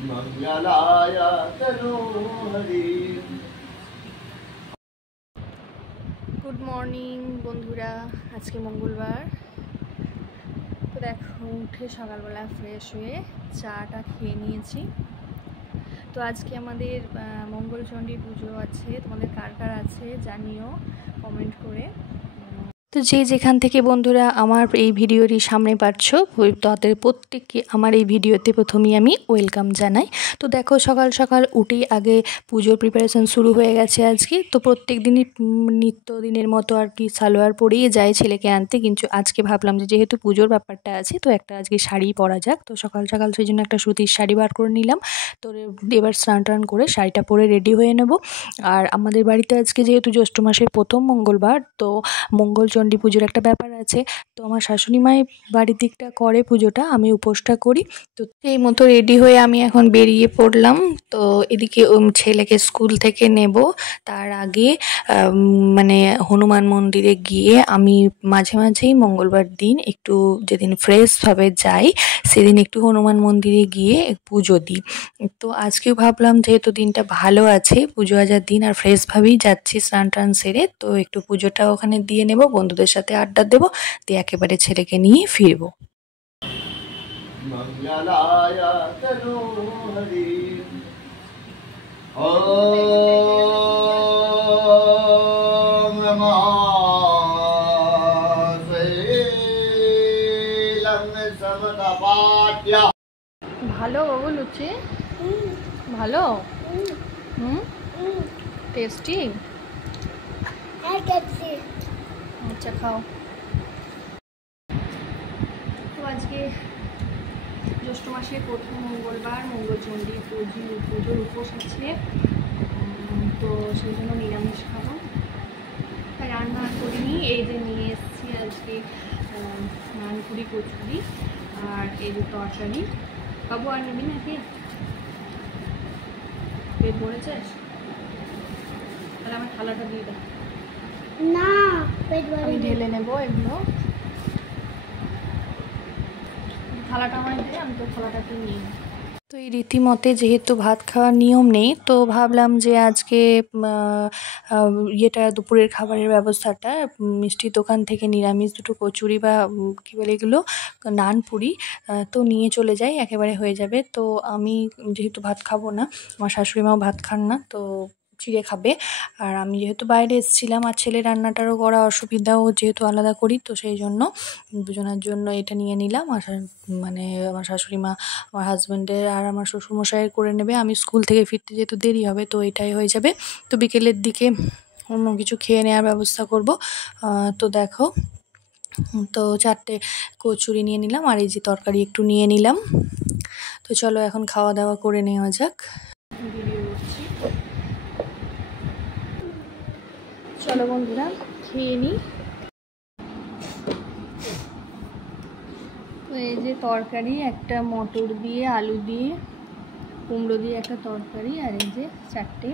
मंगलाय तनोहरि। Good morning बंधुरा, आज के मंगलवार। तो देखो उठे सकालबेला फ्रेश हुए चाटा खेয়ে নিয়েছি। তো আজকে আমাদের মঙ্গলচণ্ডী পুজো আছে, তোমাদের কার কার আছে জানিও কমেন্ট করে। তো যে যেখান থেকে বন্ধুরা আমার এই ভিডিওটি সামনে পাচ্ছ তাদের প্রত্যেককে আমার এই ভিডিওতে প্রথমেই আমি ওয়েলকাম জানাই। তো দেখো সকাল সকাল উঠেই আগে পুজোর প্রিপারেশন শুরু হয়ে গেছে আজকে। তো প্রত্যেক দিনই নিত্যদিনের মতো আর কি সালোয়ার পরেই যায় ছেলেকে আনতে, কিন্তু আজকে ভাবলাম যে যেহেতু পুজোর ব্যাপারটা আছে তো একটা আজকে শাড়ি পরা যাক। তো সকাল সকাল সেই জন্য একটা সুতির শাড়ি বার করে নিলাম। তো এবার স্নান টান করে শাড়িটা পরে রেডি হয়ে নেব। আর আমাদের বাড়িতে আজকে যেহেতু জ্যৈষ্ঠ মাসের প্রথম মঙ্গলবার, তো মঙ্গলচণ্ডী পুজোর একটা ব্যাপার আছে। তো আমার শাশুড়ি মাই বাড়ির দিকটা করে পুজোটা, আমি উপোসটা করি। তো এই মতো রেডি হয়ে আমি এখন বেরিয়ে পড়লাম। তো এদিকে ছেলেকে স্কুল থেকে নেব, তার আগে মানে হনুমান মন্দিরে গিয়ে আমি মাঝে মাঝেই মঙ্গলবার দিন একটু যেদিন ফ্রেশভাবে যাই সেদিন একটু হনুমান মন্দিরে গিয়ে পুজো দিই। তো আজকেও ভাবলাম যেহেতু দিনটা ভালো আছে, পুজো আজার দিন, আর ফ্রেশভাবেই যাচ্ছি স্নান টান সেরে, তো একটু পুজোটা ওখানে দিয়ে নেব, বন্ধুদের সাথে আড্ডা দেবো, দিয়ে একেবারে ছেলেকে নিয়ে ফিরবো। मंगलाय तनोहरि। ओम नमः श्रीलं समतपाद्य। ভালো বাবু লুচি, ভালো, টেস্টি, আচ্ছা খাও। তো আজকে জ্যৈষ্ঠ মাসের প্রথম মঙ্গলবার, মঙ্গলচণ্ডী পুজোর উপোস আছে। তো সেই জন্য নিরামিষ খাবো, তাই রান্না করিনি। এই যে নিয়ে এসেছি আজকে নানপুরি, কচুরি আর এই যে তরকারি। বাবু আর নিবি নাকি? পেট ভরেছিস? তাহলে আমার থালাটা দিয়ে দে। না, আমি ঢেলে নেবো এগুলো। থালাটা আমার দে, আমি তো থালাটাকে নিয়ে নিই। তো এই রীতিমতে যেহেতু ভাত খাওয়ার নিয়ম নেই, তো ভাবলাম যে আজকে দুপুরের খাবারের ব্যবস্থাটা মিষ্টির দোকান থেকে নিরামিষ দুটো কচুরি বা কী বলে এগুলো, নানপুরি, তো নিয়ে চলে যাই, একেবারে হয়ে যাবে। তো আমি যেহেতু ভাত খাবো না, আমার শাশুড়ি মাও ভাত খান না, তো চিড়ে খাবে। আর আমি যেহেতু বাইরে এসেছিলাম আর ছেলে রান্নাটারও করা অসুবিধাও যেহেতু আলাদা করি, তো সেই জন্য দুজনের জন্য এটা নিয়ে নিলাম। আর মানে আমার শাশুড়ি মা, আমার হাজব্যান্ডের আর আমার শ্বশুরমশাইয়ের করে নেবে। আমি স্কুল থেকে ফিরতে যেহেতু দেরি হবে, তো এটাই হয়ে যাবে। তো বিকেলের দিকে অন্য কিছু খেয়ে নেওয়ার ব্যবস্থা করব। তো দেখো, তো 4টে কচুরি নিয়ে নিলাম আর এই যে তরকারি একটু নিয়ে নিলাম। তো চলো এখন খাওয়া দাওয়া করে নেওয়া যাক। চলো বন্ধুরা খেয়ে নিই। তো এই যে তরকারি, একটা মটর দিয়ে, আলু দিয়ে, কুমড়ো দিয়ে একটা তরকারি, আর এই যে 4টে